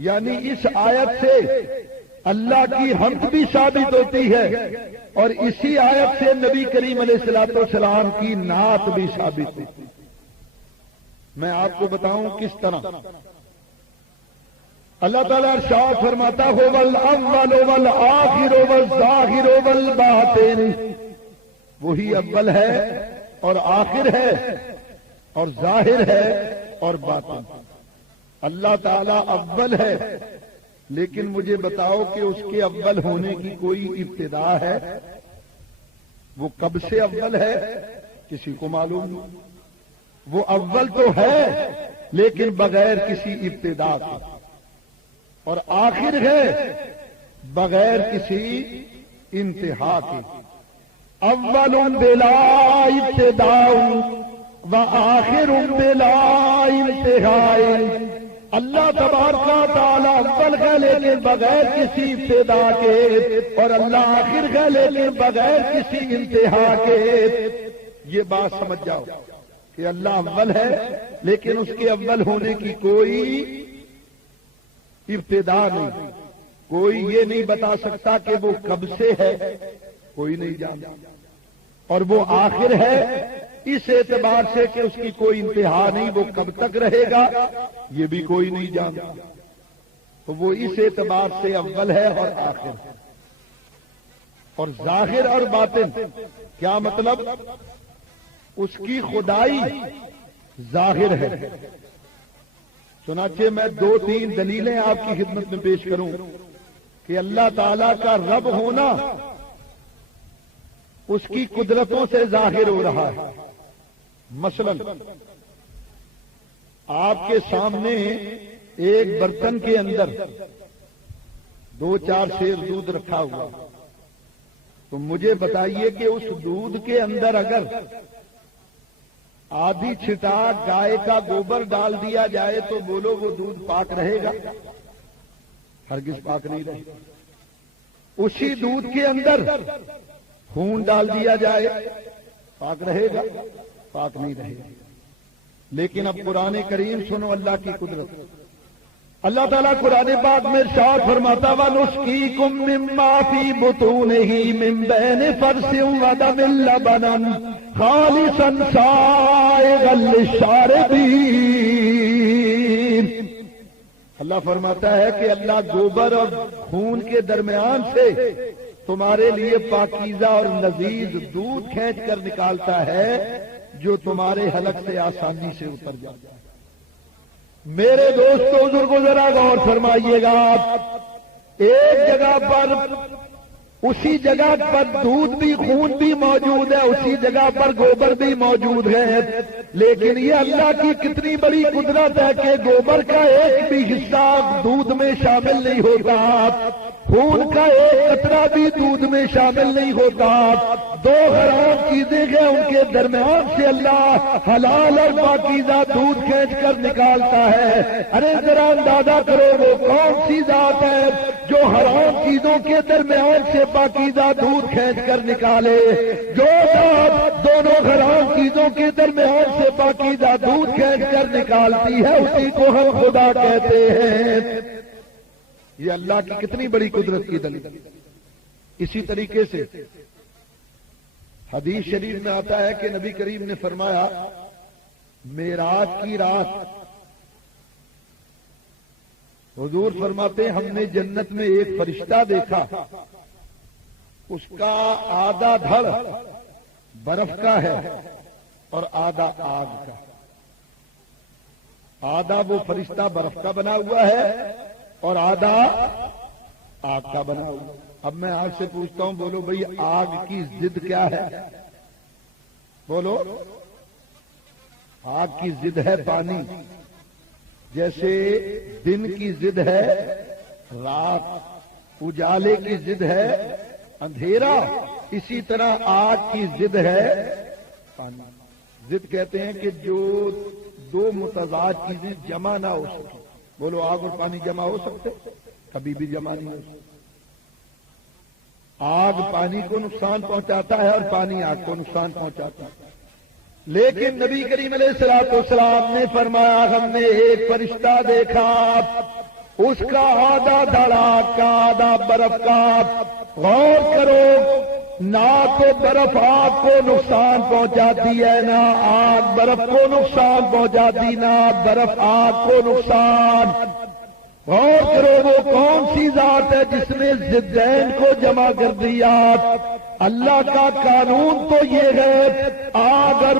یعنی اس آیت سے اللہ کی حمد بھی ثابت ہوتی ہے اور اسی آیت سے نبی کریم علیہ الصلوۃ والسلام کی نعت بھی ثابت ہوتی ہے۔ میں آپ کو بتاؤں کس طرح۔ اللہ تعالیٰ ارشاد فرماتا ہے والاول والآخر والظاہر والباطن، وہی اول ہے اور آخر ہے اور ظاہر ہے اور باطن۔ اللہ تعالیٰ اول ہے، لیکن مجھے بتاؤ کہ اس کے اول ہونے کی کوئی ابتدا ہے؟ وہ کب سے اول ہے کسی کو معلوم نہیں۔ وہ اول تو ہے لیکن بغیر کسی ابتدا کے، اور آخر ہے بغیر کسی انتہا کے۔ اول بلا ابتداء وآخر بلا انتہاء۔ اللہ تبارک و تعالی اول ہے لیکن بغیر کسی ابتدا کے، اور اللہ آخر ہے لیکن بغیر کسی انتہا کے۔ یہ بات سمجھ جاؤ کہ اللہ اول ہے لیکن اس کے اول ہونے کی کوئی ابتدا نہیں۔ کوئی یہ نہیں بتا سکتا کہ وہ کب سے ہے، کوئی نہیں جانتا، اور وہ آخر ہے اس اعتبار سے کہ اس کی کوئی انتہا نہیں، وہ کب تک رہے گا یہ بھی کوئی نہیں جانتا۔ تو وہ اس اعتبار سے اول ہے اور آخر ہے۔ اور ظاہر اور باطن کیا مطلب؟ اس کی خدائی ظاہر ہے۔ چنانچہ میں 2-3 دلیلیں آپ کی خدمت میں پیش کروں کہ اللہ تعالی کا رب ہونا اس کی قدرتوں سے ظاہر ہو رہا ہے۔ مثلا آپ کے سامنے ایک برتن کے اندر 2-4 سیر دودھ رکھا ہوا، تو مجھے بتائیے کہ اس دودھ کے اندر اگر آدھی چھٹا گائے کا گوبر ڈال دیا جائے تو بولو وہ دودھ پاک رہے گا؟ ہرگز پاک نہیں رہے گا۔ اسی دودھ کے اندر خون ڈال دیا جائے پاک رہے گا؟ پاک نہیں رہے گا۔ لیکن اب قرآن کریم سنو اللہ کی قدرت۔ اللہ تعالیٰ قرآن پاک میں ارشاد فرماتا وَنُسْقِيكُم مِّمَّا فِي بُطُونِهِ مِن بَيْنِ فَرْثٍ وَدَمٍ لَبَنًا خَالِصًا سَائِغًا لِّلشَّارِبِينَ۔ اللہ فرماتا ہے کہ اللہ گوبر اور خون کے درمیان سے تمہارے لیے پاکیزہ اور لذیذ دودھ کھینچ کر نکالتا ہے جو تمہارے حلق سے آسانی سے اتر جاتا ہے۔ میرے دوستو بزرگوں ذرا غور فرمائیے گا، ایک جگہ پر اسی جگہ پر دودھ بھی خون بھی موجود ہے، اسی جگہ پر گوبر بھی موجود ہے، لیکن یہ اللہ کی کتنی بڑی قدرت ہے کہ گوبر کا ایک بھی حصہ دودھ میں شامل نہیں ہوتا، خون کا ایک قطرہ بھی دودھ میں شامل نہیں ہوتا۔ دو حرام چیزیں ہیں، ان کے درمیان سے اللہ حلال اور پاکیزہ دودھ کھینچ کر نکالتا ہے۔ ارے ذرا اندازہ کرو وہ کون سی ذات ہے جو حرام چیزوں کے درمیان سے پاکیزہ دودھ کھینچ کر نکالے؟ جو ذات دونوں حرام چیزوں کے درمیان سے پاکیزہ دودھ کھینچ کر نکالتی ہے اسی کو ہم خدا کہتے ہیں۔ یہ اللہ کی کتنی بڑی قدرت کی دلیل۔ اسی طریقے سے حدیث شریف میں آتا ہے کہ نبی کریم نے فرمایا معراج کی رات حضور فرماتے ہم نے جنت میں ایک فرشتہ دیکھا، اس کا آدھا دھڑ برف کا ہے اور آدھا آگ کا۔ آدھا وہ فرشتہ برف کا بنا ہوا ہے اور آدھا آگ کا بنا ہوا۔ اب میں آگ سے پوچھتا ہوں، بولو بھئی آگ کی ضد کیا ہے؟ بولو۔ آگ کی ضد ہے پانی، جیسے دن کی ضد ہے رات، اجالے کی ضد ہے اندھیرا، اسی طرح آگ کی ضد ہے پانی۔ ضد کہتے ہیں کہ جو دو متضاد چیزیں جمع نہ ہو سکے۔ بولو آگ اور پانی جمع ہو سکتے؟ کبھی بھی جمع نہیں ہو سکتے۔ آگ پانی کو نقصان پہنچاتا ہے اور پانی آگ کو نقصان پہنچاتا ہے، لیکن نبی کریم علیہ الصلوۃ والسلام نے فرمایا ہم نے ایک فرشتہ دیکھا، اس کا آدھا دھڑ آگ کا آدھا برف کا. غور کرو، نہ تو برف آگ کو نقصان پہنچاتی ہے، نہ آگ برف کو نقصان پہنچاتی، نہ برف آگ کو نقصان. غور کرو، وہ کون سی ذات ہے جس نے ضدین کو جمع کر دیا؟ اللہ کا قانون تو یہ ہے، آگ اور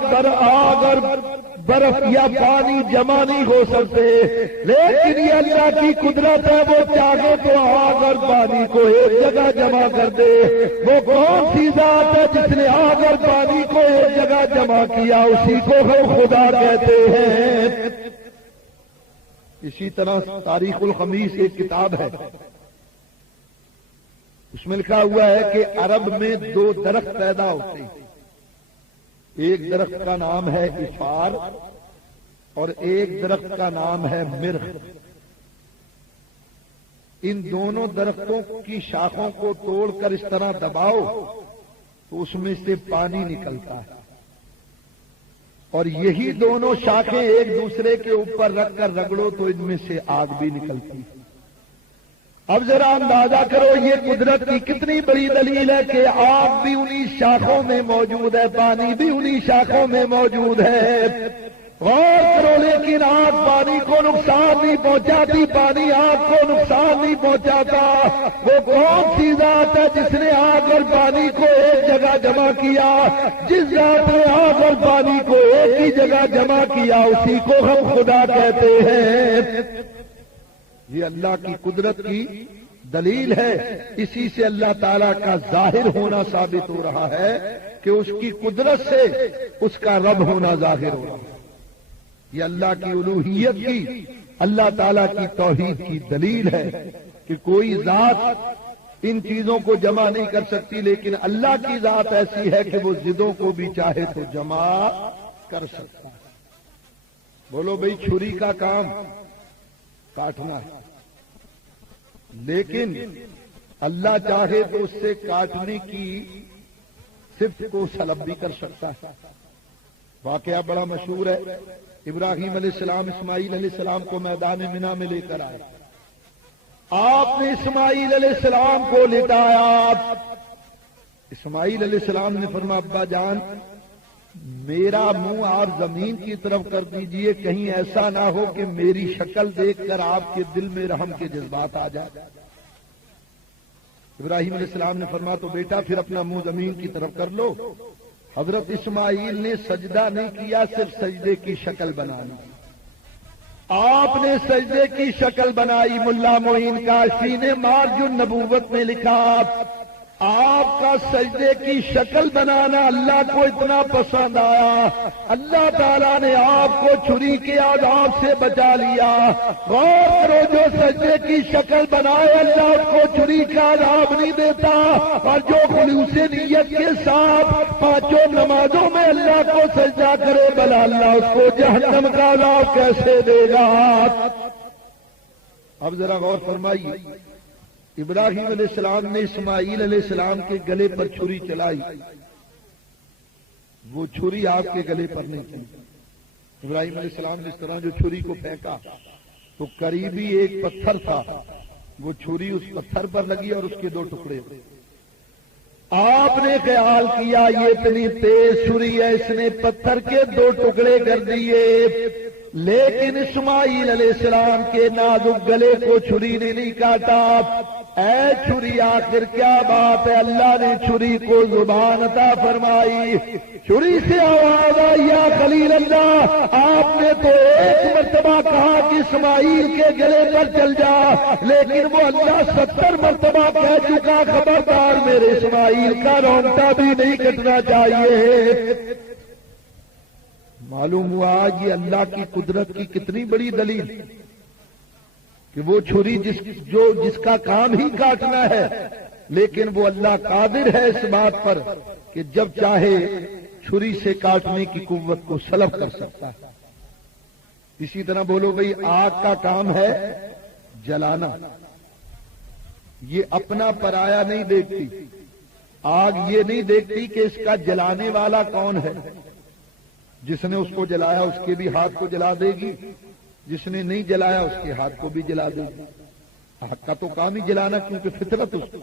برف یا پانی جمع نہیں ہو سکتے، لیکن یہ اللہ کی قدرت ہے، وہ چاہے تو آگ اور پانی کو ایک جگہ جمع کر دے. وہ کون سی ذات ہے جس نے آگ اور پانی کو ایک جگہ جمع کیا؟ اسی کو ہم خدا کہتے ہیں. اسی طرح تاریخ الخمیس ایک کتاب ہے، اس میں لکھا ہوا ہے کہ عرب میں دو درخت پیدا ہوتے ہیں. ایک درخت کا نام ہے افار اور ایک درخت کا نام ہے مرغ. ان دونوں درختوں کی شاخوں کو توڑ کر اس طرح دباؤ تو اس میں سے پانی نکلتا ہے، اور یہی دونوں شاخیں ایک دوسرے کے اوپر رکھ کر رگڑو تو ان میں سے آگ بھی نکلتی ہے. اب ذرا اندازہ کرو یہ قدرت کی کتنی بڑی دلیل ہے کہ آگ بھی انہی شاخوں میں موجود ہے، پانی بھی انہی شاخوں میں موجود ہے. غور کرو، لیکن آگ پانی کو نقصان نہیں پہنچاتی، پانی آگ کو نقصان نہیں پہنچاتا. وہ کون سی ذات ہے جس نے آگ اور پانی کو ایک جگہ جمع کیا؟ جس ذات نے آگ اور پانی کو ایک ہی جگہ جمع کیا اسی کو ہم خدا کہتے ہیں. یہ اللہ کی قدرت کی دلیل ہے. اسی سے اللہ تعالیٰ کا ظاہر ہونا ثابت ہو رہا ہے کہ اس کی قدرت سے اس کا رب ہونا ظاہر ہو رہا ہے. یہ اللہ کی الوہیت کی، اللہ تعالیٰ کی توحید کی دلیل ہے کہ کوئی ذات ان چیزوں کو جمع نہیں کر سکتی، لیکن اللہ کی ذات ایسی ہے کہ وہ ضدوں کو بھی چاہے تو جمع کر سکتا ہے. بولو بھئی، چھری کا کام کاٹنا ہے، لیکن اللہ چاہے تو اس سے کاٹنے کی صفت کو سلب بھی کر سکتا ہے. واقعہ بڑا مشہور ہے. ابراہیم علیہ السلام اسماعیل علیہ السلام کو میدان منا میں لے کر آئے. آپ نے اسماعیل علیہ السلام کو لٹایا. اسماعیل علیہ السلام نے فرمایا ابا جان میرا منہ آپ زمین کی طرف کر دیجئے، کہیں ایسا نہ ہو کہ میری شکل دیکھ کر آپ کے دل میں رحم کے جذبات آ جائے. ابراہیم علیہ السلام نے فرمایا تو بیٹا پھر اپنا منہ زمین کی طرف کر لو. حضرت اسماعیل نے سجدہ نہیں کیا، صرف سجدے کی شکل بنائی. آپ نے سجدے کی شکل بنائی. ملا معین کاشفی نے مارج النبوت میں لکھا آپ کا سجدے کی شکل بنانا اللہ کو اتنا پسند آیا، اللہ تعالیٰ نے آپ کو چھری کے عذاب سے بچا لیا. غور کرو، جو سجدے کی شکل بنائے اللہ اس کو چھری کا عذاب نہیں دیتا، اور جو خلوص نیت کے ساتھ پانچوں نمازوں میں اللہ کو سجدہ کرے بھلا اللہ اس کو جہنم کا عذاب کیسے دے گا؟ اب ذرا غور فرمائیے، ابراہیم علیہ السلام نے اسماعیل علیہ السلام کے گلے پر چھری چلائی، وہ چھری آپ کے گلے پر نہیں چلی. ابراہیم علیہ السلام نے اس طرح جو چھری کو پھینکا تو قریبی ایک پتھر تھا، وہ چھری اس پتھر پر لگی اور اس کے دو ٹکڑے ہوئے. آپ نے خیال کیا یہ اتنی تیز چھری ہے، اس نے پتھر کے دو ٹکڑے کر دیے، لیکن اسماعیل علیہ السلام کے نازک گلے کو چھری نے نہیں کاٹا. اے چھری آخر کیا بات ہے؟ اللہ نے چھری کو زبان عطا فرمائی. چھری سے آواز آئی یا خلیل اللہ، آپ نے تو ایک مرتبہ کہا کہ اسماعیل کے گلے پر چل جا، لیکن وہ اللہ 70 مرتبہ کہہ چکا خبردار میرے اسماعیل کا رونگٹا بھی نہیں کٹنا چاہیے. معلوم ہوا آج یہ اللہ کی قدرت کی کتنی بڑی دلیل کہ وہ چھری جس کا کام ہی کاٹنا ہے، لیکن وہ اللہ قادر ہے اس بات پر کہ جب چاہے چھری سے کاٹنے کی قوت کو سلب کر سکتا ہے. اسی طرح بولو بھئی، آگ کا کام ہے جلانا. یہ اپنا پرایا نہیں دیکھتی. آگ یہ نہیں دیکھتی کہ اس کا جلانے والا کون ہے. جس نے اس کو جلایا اس کے بھی ہاتھ کو جلا دے گی، جس نے نہیں جلایا اس کے ہاتھ کو بھی جلا دے گی. آگ کا تو کام ہی جلانا کیونکہ فطرت اس کو،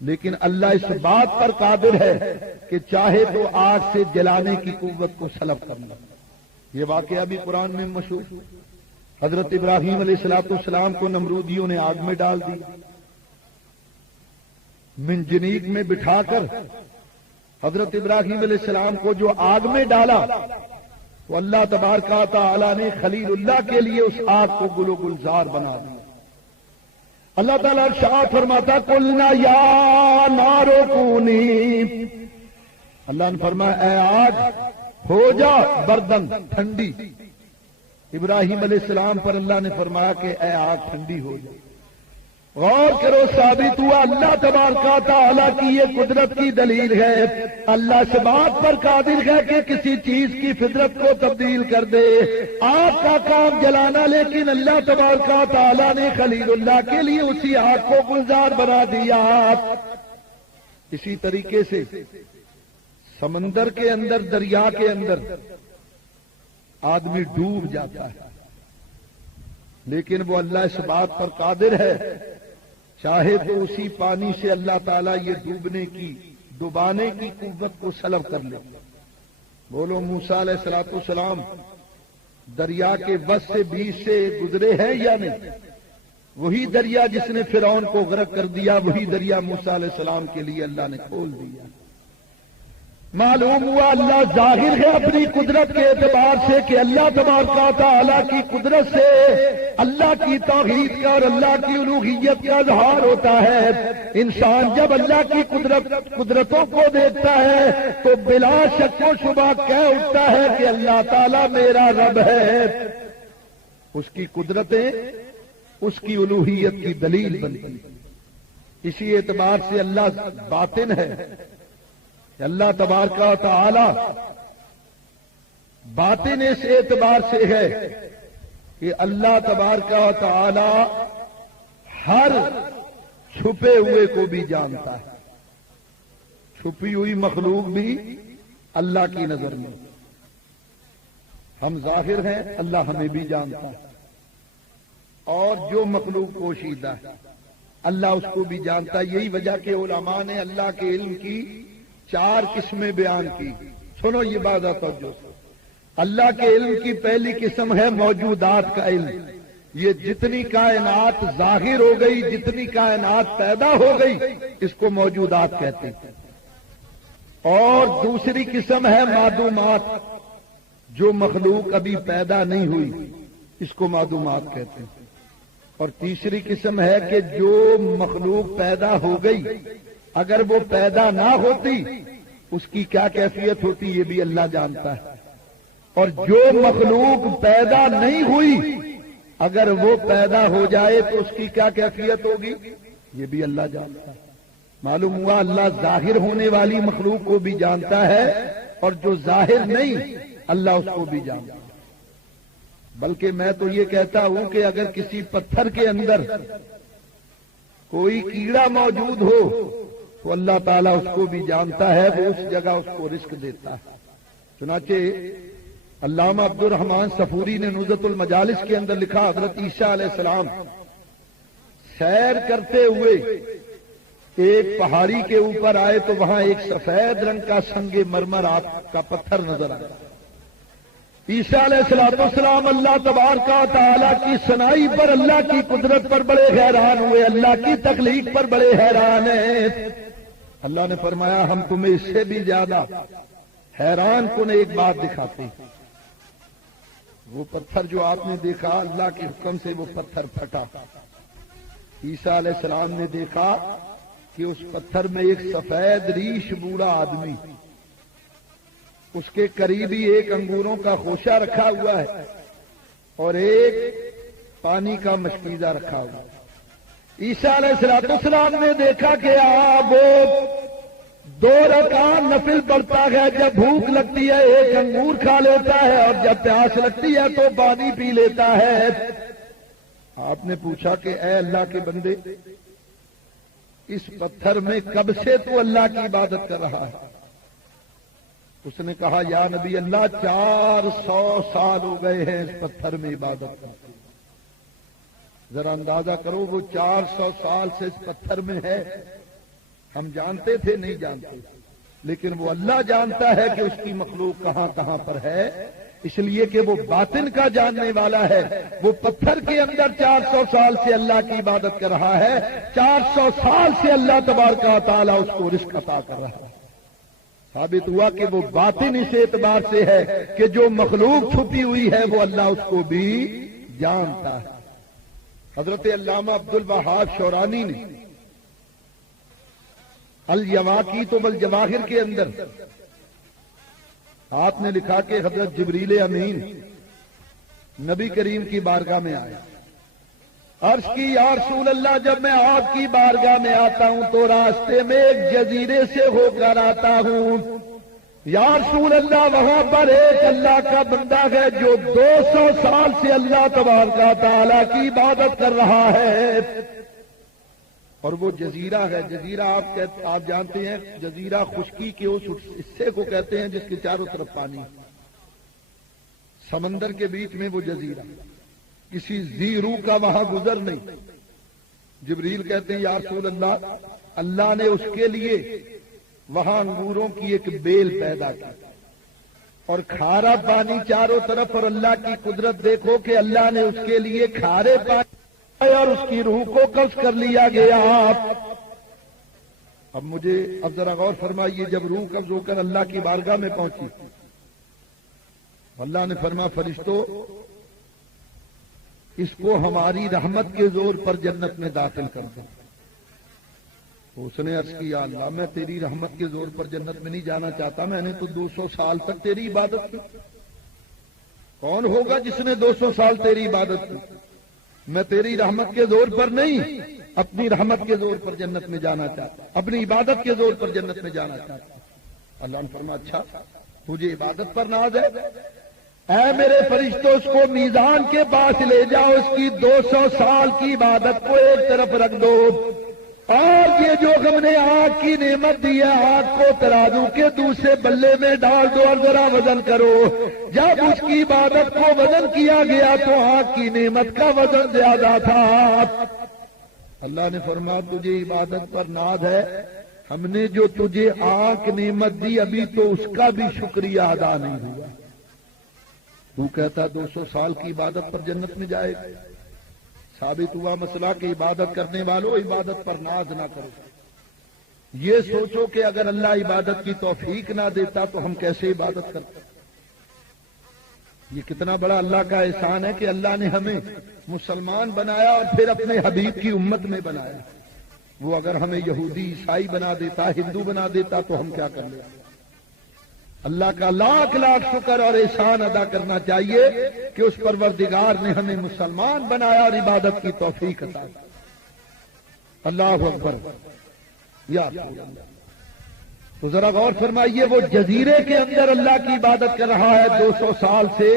لیکن اللہ اس بات پر قادر ہے کہ چاہے تو آگ سے جلانے کی قوت کو سلب کرنا۔ یہ واقعہ بھی قرآن میں مشہور، حضرت ابراہیم علیہ السلام کو نمرودیوں نے آگ میں ڈال دی، منجنیق میں بٹھا کر حضرت ابراہیم علیہ السلام کو جو آگ میں ڈالا تو اللہ تبارک و تعالی نے خلیل اللہ کے لیے اس آگ کو گل و گلزار بنا دیا۔ اللہ تعالیٰ ارشاد فرماتا قلنا یا نار کونی، اللہ نے فرمایا اے آگ ہو جا بردن، ٹھنڈی۔ ابراہیم علیہ السلام پر اللہ نے فرمایا کہ اے آگ ٹھنڈی ہو جا۔ غور کرو، ثابت ہوا اللہ تبارک و تعالی کی یہ قدرت کی دلیل ہے۔ اللہ اس بات پر قادر ہے کہ کسی چیز کی فطرت کو تبدیل کر دے۔ آگ کا کام جلانا، لیکن اللہ تبارک و تعالی نے خلیل اللہ کے لیے اسی آگ کو گلزار بنا دیا۔ اسی طریقے سے سمندر کے اندر، دریا کے اندر آدمی ڈوب جاتا ہے، لیکن وہ اللہ اس بات پر قادر ہے، چاہے تو اسی پانی سے اللہ تعالیٰ یہ ڈبانے کی قوت کو سلب کر لے۔ بولو موسیٰ علیہ السلام دریا کے بس سے بیچ سے گزرے ہیں یا نہیں؟ وہی دریا جس نے فرعون کو غرق کر دیا، وہی دریا موسیٰ علیہ السلام کے لیے اللہ نے کھول دیا۔ معلوم ہوا اللہ ظاہر ہے اپنی قدرت کے اعتبار سے کہ اللہ تبارک و تعالی کی قدرت سے اللہ کی توحید کا اور اللہ کی الوہیت کا اظہار ہوتا ہے۔ انسان جب اللہ کی قدرتوں کو دیکھتا ہے تو بلا شک و شبہ کہہ اٹھتا ہے کہ اللہ تعالی میرا رب ہے۔ اس کی قدرتیں اس کی الوہیت کی دلیل بنتی، اسی اعتبار سے اللہ باطن ہے۔ اللہ تبارک و تعالی باطن اس اعتبار سے ہے کہ اللہ تبارک و تعالی ہر چھپے ہوئے کو بھی جانتا ہے، چھپی ہوئی مخلوق بھی اللہ کی نظر میں۔ ہم ظاہر ہیں، اللہ ہمیں بھی جانتا ہے، اور جو مخلوق پوشیدہ ہے اللہ اس کو بھی جانتا ہے۔ یہی وجہ کہ علماء نے اللہ کے علم کی 4 قسمیں بیان کی۔ سنو یہ بات توجہ سے، اللہ کے علم کی پہلی قسم ہے موجودات کا علم، یہ جتنی کائنات ظاہر ہو گئی، جتنی کائنات پیدا ہو گئی، اس کو موجودات کہتے ہیں۔ اور دوسری قسم ہے معدومات، جو مخلوق ابھی پیدا نہیں ہوئی، اس کو معدومات کہتے ہیں۔ اور تیسری قسم ہے کہ جو مخلوق پیدا ہو گئی، اگر وہ پیدا نہ ہوتی اس کی کیا کیفیت ہوتی یہ بھی اللہ جانتا ہے، اور جو مخلوق پیدا نہیں ہوئی اگر وہ پیدا ہو جائے تو اس کی کیا کیفیت ہوگی یہ بھی اللہ جانتا ہے۔ معلوم ہوا اللہ ظاہر ہونے والی مخلوق کو بھی جانتا ہے، اور جو ظاہر نہیں اللہ اس کو بھی جانتا ہے۔ بلکہ میں تو یہ کہتا ہوں کہ اگر کسی پتھر کے اندر کوئی کیڑا موجود ہو تو اللہ تعالیٰ اس کو بھی جانتا ہے، وہ اس جگہ اس کو رزق دیتا ہے۔ چنانچہ علامہ عبد الرحمن صفوری نے نزہۃ المجالس کے اندر لکھا، حضرت عیسیٰ علیہ السلام سیر کرتے ہوئے ایک پہاڑی کے اوپر آئے تو وہاں ایک سفید رنگ کا سنگ مرمر کا پتھر نظر آیا۔ عیسیٰ علیہ السلام اللہ تبارک و تعالیٰ کی صنائی پر، اللہ کی قدرت پر بڑے حیران ہوئے، اللہ کی تخلیق پر بڑے حیران ہیں۔ اللہ نے فرمایا ہم تمہیں اس سے بھی زیادہ حیران کن ایک بات دکھاتے ہیں۔ وہ پتھر جو آپ نے دیکھا، اللہ کے حکم سے وہ پتھر پھٹا۔ عیسیٰ علیہ السلام نے دیکھا کہ اس پتھر میں ایک سفید ریش بوڑھا آدمی، اس کے قریب ہی ایک انگوروں کا خوشہ رکھا ہوا ہے اور ایک پانی کا مشکیزہ رکھا ہوا ہے۔ عیسیٰ علیہ السلام نے دیکھا کہ وہ 2 رکعت نفل پڑھتا ہے، جب بھوک لگتی ہے ایک انگور کھا لیتا ہے، اور جب پیاس لگتی ہے تو پانی پی لیتا ہے۔ آپ نے پوچھا کہ اے اللہ کے بندے، اس پتھر میں کب سے تو اللہ کی عبادت کر رہا ہے؟ اس نے کہا یا نبی اللہ 400 سال ہو گئے ہیں اس پتھر میں عبادت کرتے۔ ذرا اندازہ کرو وہ 400 سال سے اس پتھر میں ہے. ہم جانتے تھے نہیں جانتے، لیکن وہ اللہ جانتا ہے کہ اس کی مخلوق کہاں کہاں پر ہے، اس لیے کہ وہ باطن کا جاننے والا ہے. وہ پتھر کے اندر 400 سال سے اللہ کی عبادت کر رہا ہے، 400 سال سے اللہ تبارک و تعالی اس کو رزق عطا کر رہا ہے. ثابت ہوا کہ وہ باطن اس اعتبار سے ہے کہ جو مخلوق چھپی ہوئی ہے وہ اللہ اس کو بھی جانتا ہے. حضرت علامہ عبد الوہاب شورانی نے الیواقیت والجواہر کے اندر آپ نے لکھا کہ حضرت جبریل امین نبی کریم کی بارگاہ میں آئے. عرض کی یا رسول اللہ، جب میں آپ کی بارگاہ میں آتا ہوں تو راستے میں ایک جزیرے سے ہو کر آتا ہوں. یا رسول اللہ، وہاں پر ایک اللہ کا بندہ ہے جو 200 سال سے اللہ تبارک و تعالی کی عبادت کر رہا ہے. اور وہ جزیرہ ہے. جزیرہ آپ جانتے ہیں، جزیرہ خشکی کے اس حصے کو کہتے ہیں جس کے چاروں طرف پانی، سمندر کے بیچ میں وہ جزیرہ، کسی ذی روح کا وہاں گزر نہیں. جبریل کہتے ہیں یا رسول اللہ، اللہ نے اس کے لیے وہاں انگوروں کی ایک بیل پیدا کی اور کھارا پانی چاروں طرف، اور اللہ کی قدرت دیکھو کہ اللہ نے اس کے لیے کھارے پانی اور اس کی روح کو قبض کر لیا گیا. اب ذرا غور فرمائیے، جب روح قبض ہو کر اللہ کی بارگاہ میں پہنچی، اللہ نے فرمایا فرشتوں، اس کو ہماری رحمت کے زور پر جنت میں داخل کر دو. تو اس نے عرض کیا اللہ، میں تیری رحمت کے زور پر جنت میں نہیں جانا چاہتا، میں نے تو 200 سال تک تیری عبادت کی. کون ہوگا جس نے 200 سال تیری عبادت کی؟ میں تیری رحمت کے زور پر نہیں، اپنی رحمت کے زور پر جنت میں جانا چاہتا، اپنی عبادت کے زور پر جنت میں جانا چاہتا. اللہ نے فرمایا اچھا، تجھے عبادت پر ناز ہے، اے میرے فرشتوں، اس کو میزان کے پاس لے جاؤ، اس کی 200 سال کی عبادت کو ایک طرف رکھ دو، اور یہ جو ہم نے آگ کی نعمت دی ہے، آگ کو ترازو کے دوسرے بلے میں ڈال دو اور ذرا وزن کرو. جب اس کی عبادت کو وزن کیا گیا تو آگ کی نعمت کا وزن زیادہ تھا. اللہ نے فرمایا تجھے عبادت پر ناز ہے، ہم نے جو تجھے آگ نعمت دی ابھی تو اس کا بھی شکریہ ادا نہیں ہوا. تو کہتا 200 سال کی عبادت پر جنت میں جائے گا. ثابت ہوا مسئلہ کہ عبادت کرنے والوں عبادت پر ناز نہ کرو. یہ سوچو کہ اگر اللہ عبادت کی توفیق نہ دیتا تو ہم کیسے عبادت کرتے. یہ کتنا بڑا اللہ کا احسان ہے کہ اللہ نے ہمیں مسلمان بنایا اور پھر اپنے حبیب کی امت میں بنایا. وہ اگر ہمیں یہودی عیسائی بنا دیتا، ہندو بنا دیتا تو ہم کیا کر لیتے. اللہ کا لاکھ لاکھ شکر اور احسان ادا کرنا چاہیے کہ اس پروردگار نے ہمیں مسلمان بنایا اور عبادت کی توفیق عطا کی. اللہ اکبر. یا رسول اللہ، تو ذرا غور فرمائیے، وہ جزیرے کے اندر اللہ کی عبادت کر رہا ہے 200 سال سے،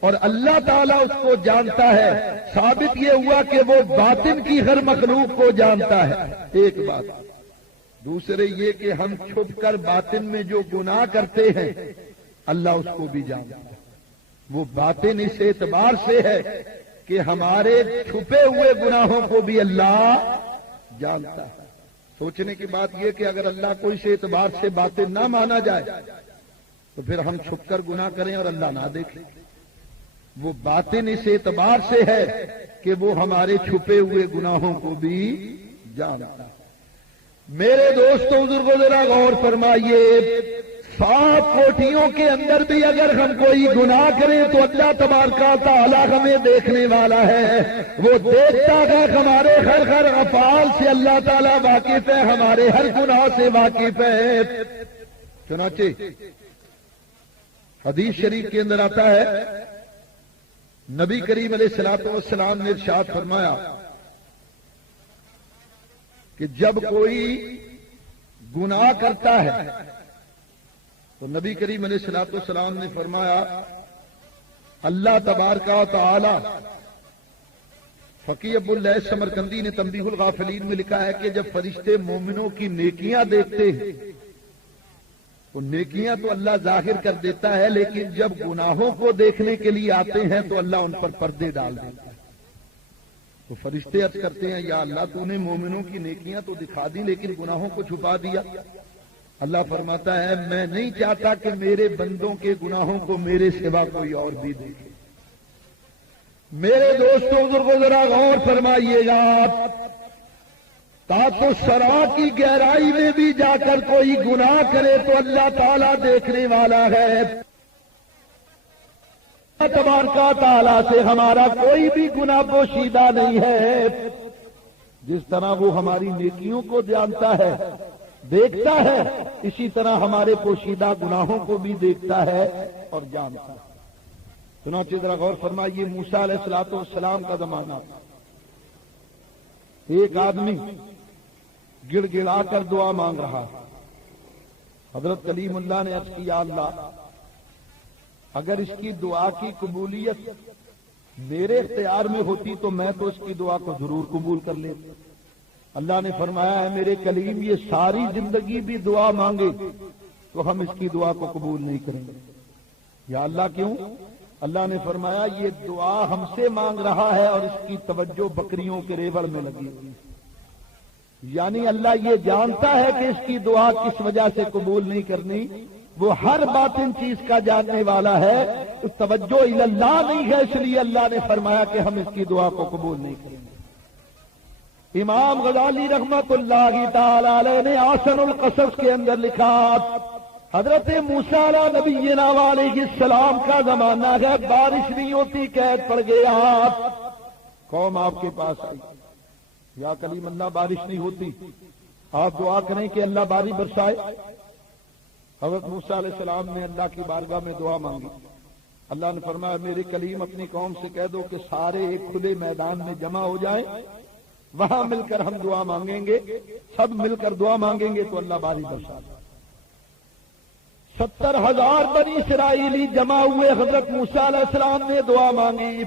اور اللہ تعالیٰ اس کو جانتا ہے. ثابت یہ ہوا کہ وہ باطن کی ہر مخلوق کو جانتا ہے. ایک بات. دوسرے یہ کہ ہم چھپ کر باطن میں جو گناہ کرتے ہیں اللہ اس کو بھی جانتا ہے. وہ باطن اس اعتبار سے ہے کہ ہمارے چھپے ہوئے گناہوں کو بھی اللہ جانتا ہے. سوچنے کی بات یہ کہ اگر اللہ کو اس اعتبار سے باطن نہ مانا جائے تو پھر ہم چھپ کر گناہ کریں اور اللہ نہ دیکھے. وہ باطن اس اعتبار سے ہے کہ وہ ہمارے چھپے ہوئے گناہوں کو بھی جانتا ہے. میرے دوستوں بزرگوں ذرا غور فرمائیے، 7 کوٹھیوں کے اندر بھی اگر ہم کوئی گناہ کریں تو اللہ تبارک و تعالی ہمیں دیکھنے والا ہے. وہ دیکھتا ہے ہمارے ہر افعال سے، اللہ تعالیٰ واقف ہے، ہمارے ہر گناہ سے واقف ہے. چنانچہ حدیث شریف کے اندر آتا ہے، نبی کریم علیہ الصلوۃ والسلام نے ارشاد فرمایا کہ جب کوئی گناہ کرتا ہے تو نبی کریم علیہ الصلوۃ والسلام نے فرمایا اللہ تبارک و تعالی، فقی ابو اللیث سمرقندی نے تنبیہ الغافلین میں لکھا ہے کہ جب فرشتے مومنوں کی نیکیاں دیکھتے ہیں تو نیکیاں تو اللہ ظاہر کر دیتا ہے، لیکن جب گناہوں کو دیکھنے کے لیے آتے ہیں تو اللہ ان پر پردے ڈال دیتا ہے. تو فرشتے عرض کرتے ہیں یا اللہ تو نے مومنوں کی نیکیاں تو دکھا دی لیکن گناہوں کو چھپا دیا۔ اللہ فرماتا ہے میں نہیں چاہتا کہ میرے بندوں کے گناہوں کو میرے سوا کوئی اور بھی دیکھے۔ میرے دوستوں بزرگوں ذرا غور فرمائیے گا، تو سرا کی گہرائی میں بھی جا کر کوئی گناہ کرے تو اللہ تعالیٰ دیکھنے والا ہے۔ تبارک و تعالیٰ سے ہمارا کوئی بھی گناہ پوشیدہ نہیں ہے۔ جس طرح وہ ہماری نیکیوں کو جانتا ہے دیکھتا ہے، اسی طرح ہمارے پوشیدہ گناہوں کو بھی دیکھتا ہے اور جانتا ہے۔ چنانچہ ذرا غور فرمائیے، موسیٰ علیہ الصلوۃ والسلام کا زمانہ، ایک آدمی گڑ گڑا کر دعا مانگ رہا، حضرت کلیم اللہ نے عرض کیا اللہ اگر اس کی دعا کی قبولیت میرے اختیار میں ہوتی تو میں تو اس کی دعا کو ضرور قبول کر لیتا۔ اللہ نے فرمایا ہے میرے کلیم یہ ساری زندگی بھی دعا مانگے تو ہم اس کی دعا کو قبول نہیں کریں گے۔ یا اللہ کیوں؟ اللہ نے فرمایا یہ دعا ہم سے مانگ رہا ہے اور اس کی توجہ بکریوں کے ریوڑ میں لگی ہوئی، یعنی اللہ یہ جانتا ہے کہ اس کی دعا کس وجہ سے قبول نہیں کرنی، وہ ہر باطن چیز کا جاننے والا ہے، تو توجہ اللہ نہیں ہے، اس لیے اللہ نے فرمایا کہ ہم اس کی دعا کو قبول نہیں کریں گے۔ امام غزالی رحمت اللہ تعالی علیہ نے احسن القصص کے اندر لکھا، حضرت موسیٰ علیہ نبینا علیہ السلام کا زمانہ ہے، بارش نہیں ہوتی، قحط پڑ گیا، قوم آپ کے پاس آئی، یا کلیم اللہ بارش نہیں ہوتی، آپ دعا کریں کہ اللہ بارش برسائے۔ حضرت موسیٰ علیہ السلام نے اللہ کی بارگاہ میں دعا مانگی، اللہ نے فرمایا میرے کلیم اپنی قوم سے کہہ دو کہ سارے ایک کھلے میدان میں جمع ہو جائیں، وہاں مل کر ہم دعا مانگیں گے، سب مل کر دعا مانگیں گے تو اللہ بارش برسا دے۔ 70,000 بنی اسرائیلی جمع ہوئے، حضرت موسیٰ علیہ السلام نے دعا مانگی،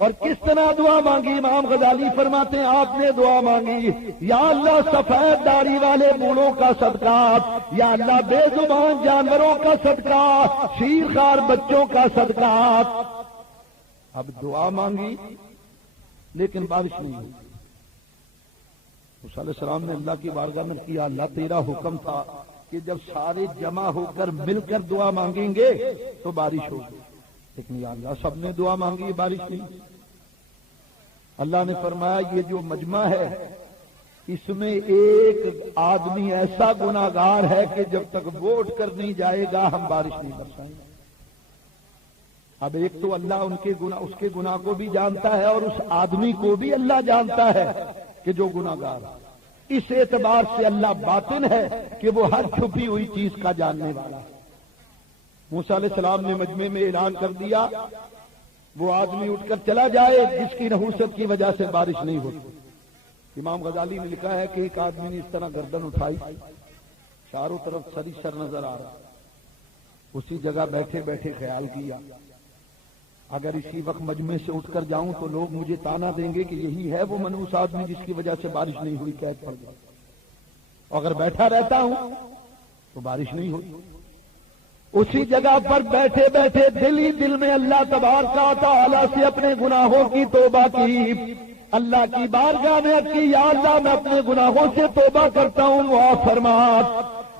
اور کس طرح دعا مانگی؟ امام غزالی فرماتے ہیں آپ نے دعا مانگی یا اللہ سفید داڑھی والے بوڑھوں کا صدقہ، یا اللہ بے زبان جانوروں کا صدقہ، شیر خوار بچوں کا صدقہ۔ اب دعا مانگی لیکن بارش نہیں ہوئی۔ موسیٰ علیہ السلام نے اللہ کی بارگاہ میں کیا اللہ تیرا حکم تھا کہ جب سارے جمع ہو کر مل کر دعا مانگیں گے تو بارش ہوگی، لیکن یا اللہ سب نے دعا مانگی بارش نہیں۔ اللہ نے فرمایا یہ جو مجمع ہے اس میں ایک آدمی ایسا گناہگار ہے کہ جب تک ووٹ کر نہیں جائے گا ہم بارش نہیں برسائیں گے۔ اب ایک تو اللہ اس کے گناہ کو بھی جانتا ہے اور اس آدمی کو بھی اللہ جانتا ہے کہ جو گناہگار ہے، اس اعتبار سے اللہ باطن ہے کہ وہ ہر چھپی ہوئی چیز کا جاننے والا ہے۔ موسیٰ علیہ السلام نے مجمع میں اعلان کر دیا وہ آدمی اٹھ کر چلا جائے جس کی نحوست کی وجہ سے بارش نہیں ہوتی۔ امام غزالی نے لکھا ہے کہ ایک آدمی نے اس طرح گردن اٹھائی، چاروں طرف سری سر نظر آ رہا، اسی جگہ بیٹھے بیٹھے خیال کیا اگر اسی وقت مجمع سے اٹھ کر جاؤں تو لوگ مجھے تانا دیں گے کہ یہی ہے وہ منحوس آدمی جس کی وجہ سے بارش نہیں ہوئی، قید پڑ گئی، اگر بیٹھا رہتا ہوں تو بارش نہیں ہوئی۔ اسی جگہ پر بیٹھے بیٹھے دل ہی دل میں اللہ تبارک و تعالی سے اپنے گناہوں کی توبہ کی، اللہ کی بارگاہ میں کی یا اللہ میں اپنے گناہوں سے توبہ کرتا ہوں، معاف فرما۔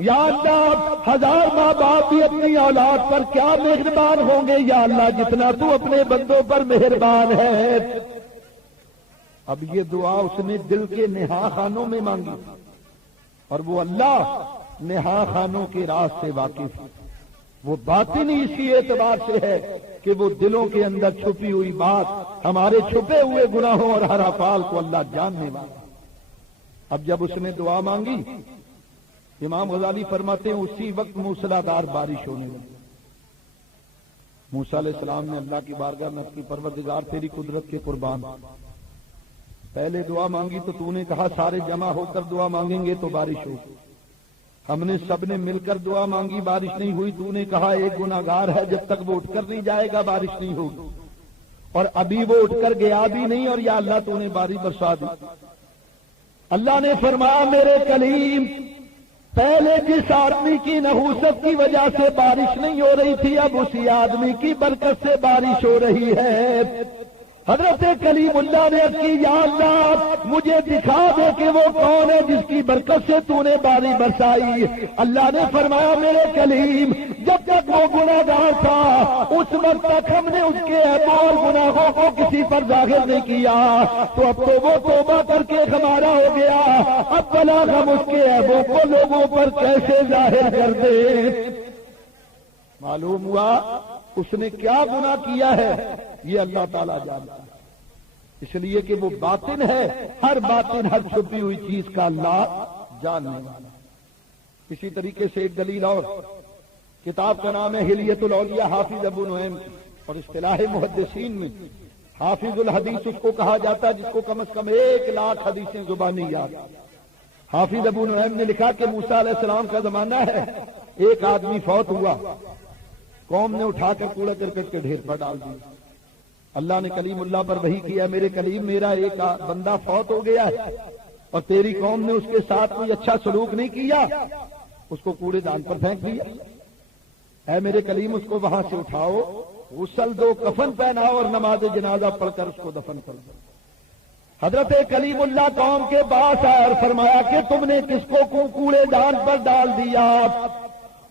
یا اللہ 1000 ماں باپ بھی اپنی اولاد پر کیا مہربان ہوں گے، یا اللہ جتنا تو اپنے بندوں پر مہربان ہے۔ اب یہ دعا اس نے دل کے نہا خانوں میں مانگی اور وہ اللہ نہا خانوں کے راز سے واقف ہے، وہ باطن ہی اسی اعتبار سے ہے کہ وہ دلوں کے اندر چھپی ہوئی بات، ہمارے چھپے ہوئے گناہوں اور ہر افعال کو اللہ جاننے والا۔ اب جب اس نے دعا مانگی، امام غزالی فرماتے ہیں اسی وقت موسلادھار بارش ہونے لگی۔ موسیٰ علیہ السلام نے اللہ کی بارگاہ میں اپنی پروردگار تیری قدرت کے قربان، پہلے دعا مانگی تو نے کہا سارے جمع ہو کر دعا مانگیں گے تو بارش ہوگی، ہم نے سب نے مل کر دعا مانگی بارش نہیں ہوئی، تو نے کہا ایک گناہگار ہے جب تک وہ اٹھ کر نہیں جائے گا بارش نہیں ہوگی، اور ابھی وہ اٹھ کر گیا بھی نہیں اور یا اللہ تو نے بارش برسا دی۔ اللہ نے فرمایا میرے کلیم پہلے جس آدمی کی نحوست کی وجہ سے بارش نہیں ہو رہی تھی اب اسی آدمی کی برکت سے بارش ہو رہی ہے۔ حضرت کلیم اللہ نے عرض کی یا اللہ مجھے دکھا دے کہ وہ کون ہے جس کی برکت سے تو نے باری برسائی۔ اللہ نے فرمایا میرے کلیم جب تک وہ گناہگار تھا اس وقت تک ہم نے اس کے عیبوں اور گناہوں کو کسی پر ظاہر نہیں کیا، تو اب تو وہ توبہ کر کے ہمارا ہو گیا، اب بلا ہم اس کے عیبوں کو لوگوں پر کیسے ظاہر کر دیں۔ معلوم ہوا اس نے کیا گناہ کیا ہے یہ اللہ تعالیٰ جانتا ہے، اس لیے کہ وہ باطن ہے، ہر باطن ہر چھپی ہوئی چیز کا اللہ جاننے والا ہے۔ اسی طریقے سے ایک دلیل اور، کتاب کا نام ہے حلیۃ الاولیاء حافظ ابو نعیم، اور اصطلاح محدثین میں حافظ الحدیث اس کو کہا جاتا ہے جس کو کم از کم 1,00,000 حدیثیں زبانی یاد۔ حافظ ابو نعیم نے لکھا کہ موسیٰ علیہ السلام کا زمانہ ہے، ایک آدمی فوت ہوا، قوم نے اٹھا کر کوڑا کرکٹ کے ڈھیر پر ڈال دیا۔ اللہ نے کلیم اللہ پر وحی کیا میرے کلیم میرا ایک بندہ فوت ہو گیا ہے اور تیری قوم نے اس کے ساتھ کوئی اچھا سلوک نہیں کیا، اس کو کوڑے دان پر پھینک دیا۔ اے میرے کلیم اس کو وہاں سے اٹھاؤ، غسل دو، کفن پہناؤ اور نماز جنازہ پڑھ کر اس کو دفن کر دو۔ حضرت کلیم اللہ قوم کے پاس آئے اور فرمایا کہ تم نے کس کو کوڑے دان پر ڈال دیا؟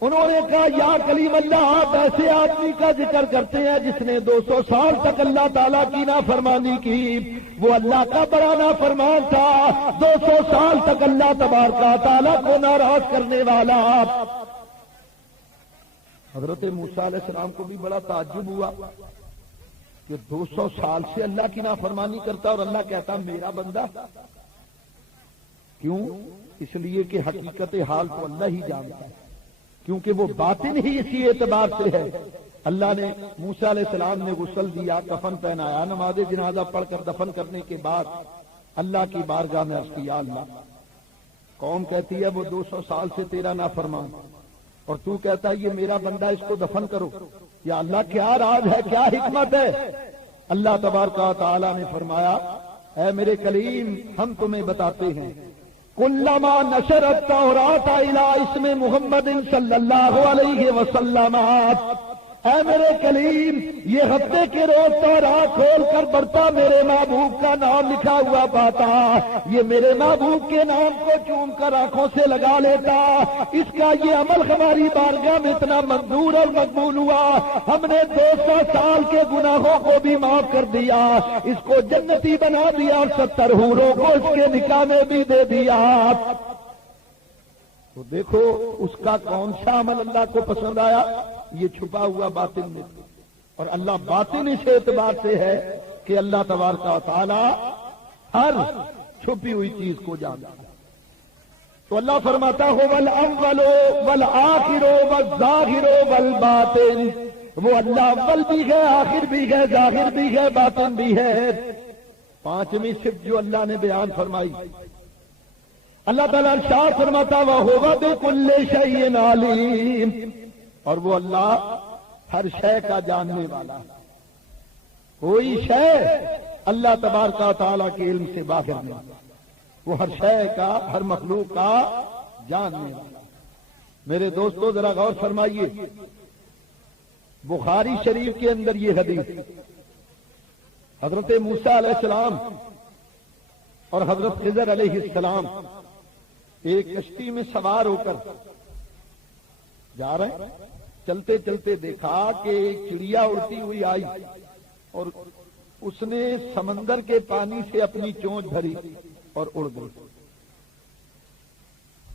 انہوں نے کہا یا کلیم اللہ آپ ایسے آدمی کا ذکر کرتے ہیں جس نے 200 سال تک اللہ تعالیٰ کی نافرمانی کی، وہ اللہ کا بڑا نافرمان تھا، 200 سال تک اللہ تبارک و تعالیٰ کو ناراض کرنے والا۔ حضرت موسیٰ علیہ السلام کو بھی بڑا تعجب ہوا کہ 200 سال سے اللہ کی نافرمانی کرتا اور اللہ کہتا میرا بندہ۔ کیوں؟ اس لیے کہ حقیقت حال کو اللہ ہی جانتا ہے، کیونکہ وہ باطن ہی اسی اعتبار سے ہے۔ اللہ نے موسیٰ علیہ السلام نے غسل دیا، کفن پہنایا، نماز جنازہ پڑھ کر دفن کرنے کے بعد اللہ کی بارگاہ میں عرض کیا اللہ قوم کہتی ہے وہ 200 سال سے تیرا نافرمان اور تو کہتا ہے یہ میرا بندہ اس کو دفن کرو، یا اللہ کیا راز ہے، کیا حکمت ہے؟ اللہ تبارک و تعالیٰ نے فرمایا اے میرے کلیم ہم تمہیں بتاتے ہیں کلما نشرت التوراۃ الی اسم محمد صلی اللہ علیہ وسلم، اے میرے کلیم یہ ہفتے کے روز تورات کھول کر پڑھتا میرے محبوب کا نام لکھا ہوا پاتا، یہ میرے محبوب کے نام کو چوم کر آنکھوں سے لگا لیتا، اس کا یہ عمل ہماری بارگاہ میں اتنا منظور اور مقبول ہوا، ہم نے 200 سال کے گناہوں کو بھی معاف کر دیا، اس کو جنتی بنا دیا اور 70 حوروں کو اس کے نکاح میں بھی دے دیا۔ تو دیکھو اس کا کون سا عمل اللہ کو پسند آیا، یہ چھپا ہوا باطن میں، اور اللہ باطن اس اعتبار سے ہے کہ اللہ تبارک و تعالی ہر چھپی ہوئی چیز کو جانتا ہے۔ تو اللہ فرماتا ہے والاول والآخر والظاہر والباطن، وہ اللہ اول بھی ہے، آخر بھی ہے، ظاہر بھی ہے، باطن بھی ہے۔ پانچویں صفت جو اللہ نے بیان فرمائی، اللہ تعالیٰ ارشاد فرماتا وَهُوَ بِكُلِّ شَيْءٍ عَلِيمٌ، اور وہ اللہ ہر شے کا جاننے والا ہے، کوئی شے اللہ تبارک و تعالیٰ کے علم سے باہر نہیں، وہ ہر شے کا، ہر مخلوق کا جاننے والا۔ میرے دوستو ذرا غور فرمائیے، بخاری شریف کے اندر یہ حدیث حضرت موسیٰ علیہ السلام اور حضرت خضر علیہ السلام ایک کشتی میں سوار ہو کر جا رہے ہیں، چلتے چلتے دیکھا کہ ایک چڑیا اڑتی ہوئی آئی اور اس نے سمندر کے پانی سے اپنی چونچ بھری اور اڑ گئی۔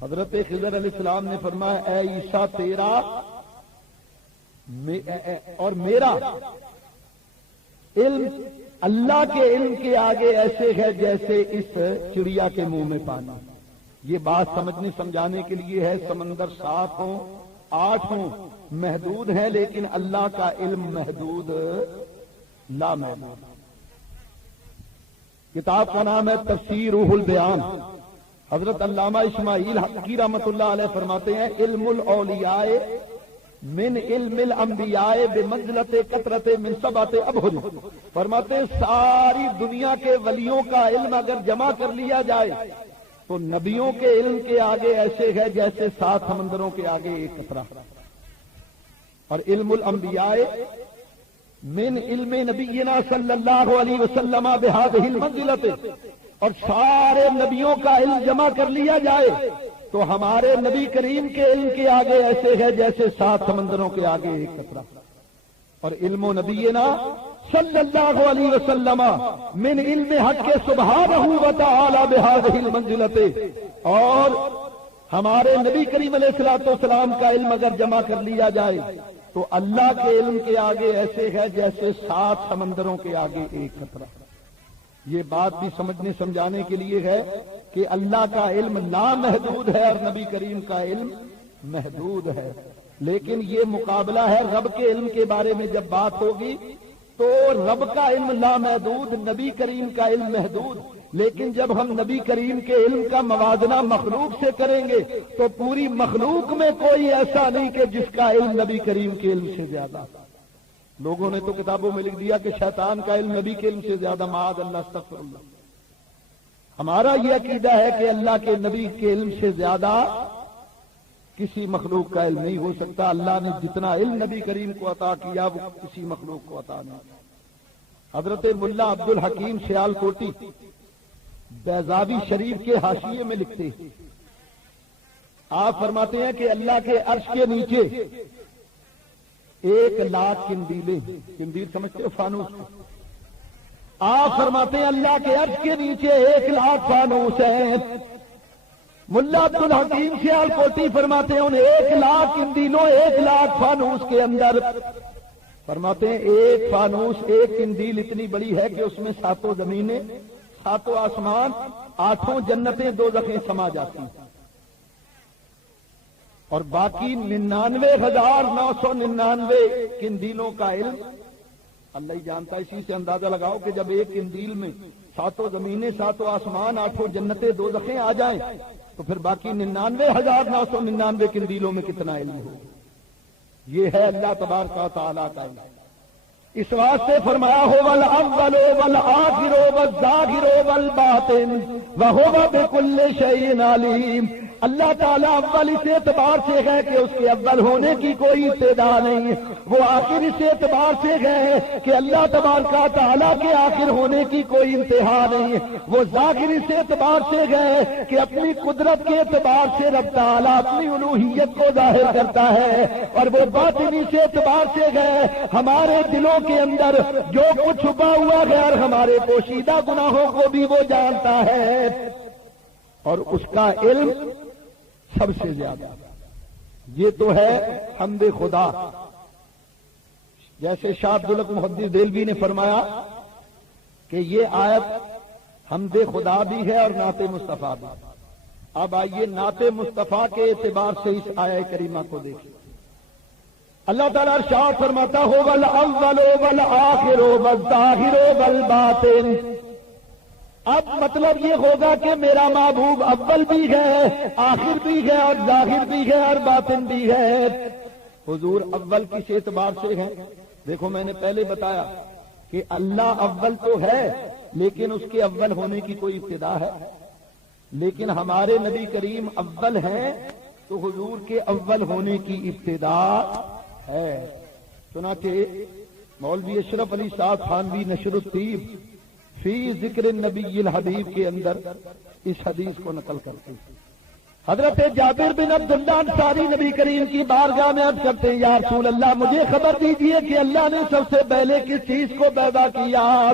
حضرت خضر علیہ السلام نے فرمایا اے عیسیٰ تیرا اور میرا علم اللہ کے علم کے آگے ایسے ہے جیسے اس چڑیا کے منہ میں پانی۔ یہ بات سمجھنے سمجھانے کے لیے ہے، سمندر 7 ہوں 8 ہوں محدود ہے، لیکن اللہ کا علم محدود لا محدود۔ کتاب کا نام ہے تفسیر روح البیان، حضرت علامہ اسماعیل حقی رحمۃ اللہ علیہ فرماتے ہیں علم الاولیاء من علم الانبیاء بمنزلت کثرت من سبعۃ ابحر، فرماتے ہیں ساری دنیا کے ولیوں کا علم اگر جمع کر لیا جائے تو نبیوں کے علم کے آگے ایسے ہے جیسے 7 سمندروں کے آگے ایک قطرہ، اور علم الانبیاء من علم نبینا صلی اللہ علیہ وسلم بہذہ المنزلۃ، اور سارے نبیوں کا علم جمع کر لیا جائے تو ہمارے نبی کریم کے علم کے آگے ایسے ہے جیسے 7 سمندروں کے آگے ایک قطرہ. اور علم نبینا صلی اللہ علیہ وسلم من علم حق سبحانہ و تعالی بہذہ المنزلۃ، اور ہمارے نبی کریم علیہ الصلوۃ والسلام کا علم اگر جمع کر لیا جائے تو اللہ کے علم کے آگے ایسے ہے جیسے 7 سمندروں کے آگے ایک قطرہ. یہ بات بھی سمجھنے سمجھانے کے لیے ہے کہ اللہ کا علم لامحدود ہے اور نبی کریم کا علم محدود ہے. لیکن یہ مقابلہ ہے رب کے علم کے بارے میں جب بات ہوگی تو رب کا علم لامحدود، نبی کریم کا علم محدود. لیکن جب ہم نبی کریم کے علم کا موازنہ مخلوق سے کریں گے تو پوری مخلوق میں کوئی ایسا نہیں کہ جس کا علم نبی کریم کے علم سے زیادہ. لوگوں نے تو کتابوں میں لکھ دیا کہ شیطان کا علم نبی کے علم سے زیادہ، معاذ اللہ استغفر اللہ. ہمارا یہ عقیدہ ہے کہ اللہ کے نبی کے علم سے زیادہ کسی مخلوق کا علم نہیں ہو سکتا. اللہ نے جتنا علم نبی کریم کو عطا کیا وہ کسی مخلوق کو عطا نہیں. حضرت ملا عبد الحکیم سیال کوٹی بیضاوی شریف کے حاشیے میں لکھتے ہیں، آپ فرماتے ہیں کہ اللہ کے عرش کے نیچے 1,00,000 قندیلیں، قندیل سمجھتے ہو فانوس کو، آپ فرماتے ہیں اللہ کے عرش کے نیچے 1,00,000 فانوس ہیں. ملا عبد الحکیم سیال کوٹی فرماتے ہیں ان 1,00,000 قندیلوں 1,00,000 فانوس کے اندر فرماتے ہیں ایک فانوس ایک قندیل اتنی بڑی ہے کہ اس میں 7 زمینیں 7 آسمان 8 جنتیں 2 دوزخیں سما جاتی ہیں، اور باقی 99,999 قندیلوں کا علم اللہ ہی جانتا ہے. اسی سے اندازہ لگاؤ کہ جب ایک قندیل میں 7 زمینیں 7 آسمان 8 جنتیں 2 دوزخیں آ جائیں تو پھر باقی 99,999 قندیلوں میں کتنا علم ہو. یہ ہے اللہ تبارک و تعالیٰ کا علم. اس واسطے فرمایا ہو والاول والآخر والظاہر والباطن وہو بکل شیء علیم. اللہ تعالیٰ اول اس اعتبار سے ہے کہ اس کے اول ہونے کی کوئی ابتدا نہیں، وہ آخر اس اعتبار سے ہے کہ اللہ تبارک و تعالیٰ کے آخر ہونے کی کوئی انتہا نہیں، وہ ظاہر اس اعتبار سے ہے کہ اپنی قدرت کے اعتبار سے رب تعالیٰ اپنی الوہیت کو ظاہر کرتا ہے، اور وہ باطنی سے اعتبار سے ہے ہمارے دلوں کے اندر جو کچھ چھپا ہوا ہے اور ہمارے پوشیدہ گناہوں کو بھی وہ جانتا ہے، اور اس کا علم سب سے زیادہ. یہ تو ہے حمد خدا. جیسے شاہ عبدالحق محدث دہلوی نے فرمایا کہ یہ آیت حمد خدا بھی ہے اور نعت مصطفیٰ بھی. اب آئیے نعت مصطفیٰ کے اعتبار سے اس آیت کریمہ کو دیکھیں. اللہ تعالیٰ ارشاد فرماتا ہو والاول والآخر والظاہر والباطن. اب مطلب یہ ہوگا کہ میرا محبوب اول بھی ہے، آخر بھی ہے، اور ظاہر بھی ہے، اور باطن بھی ہے. حضور اول کس اعتبار سے ہے؟ دیکھو میں نے پہلے بتایا کہ اللہ اول تو ہے لیکن اس کے اول ہونے کی کوئی ابتدا ہے. لیکن ہمارے نبی کریم اول ہیں تو حضور کے اول ہونے کی ابتدا ہے. چنانچہ مولوی اشرف علی صاحب تھانوی نشر الطیب فی ذکر النبی الحبیب کے اندر اس حدیث کو نقل کرتے ہیں. حضرت جابر بن عبداللہ انصاری نبی کریم کی بارگاہ میں عرض کرتے ہیں یا رسول اللہ مجھے خبر دیجیے کہ اللہ نے سب سے پہلے کس چیز کو پیدا کیا؟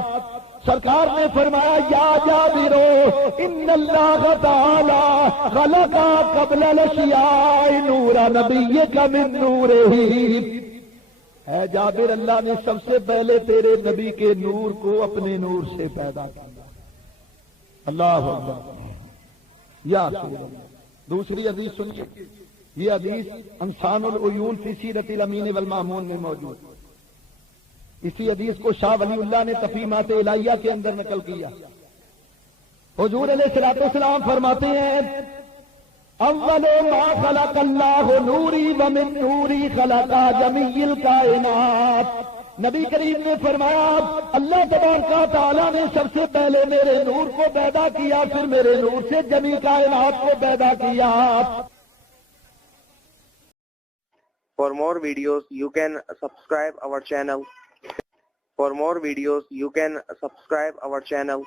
سرکار نے فرمایا یا جابر ان اللہ تعالی خلق قبل الاشیاء نور نبیک من نورہ. اے جابر اللہ نے سب سے پہلے تیرے نبی کے نور کو اپنے نور سے پیدا کیا. اللہ اکبر یا رسول اللہ. دوسری حدیث سنیے، یہ حدیث انسان العیون فی سیرت الامین والمامون میں موجود. اسی حدیث کو شاہ ولی اللہ نے تفہیمات الہیہ کے اندر نقل کیا. حضور علیہ الصلوۃ والسلام فرماتے ہیں اول ما خلق اللہ نوری ومن نوری خلق جمیع الکائنات. نبی کریم نے فرمایا اللہ تبارک و تعالیٰ نے سب سے پہلے میرے نور کو پیدا کیا، پھر میرے نور سے جمیع کائنات کو پیدا کیا. For more videos you can subscribe our channel. For more videos, you can subscribe our channel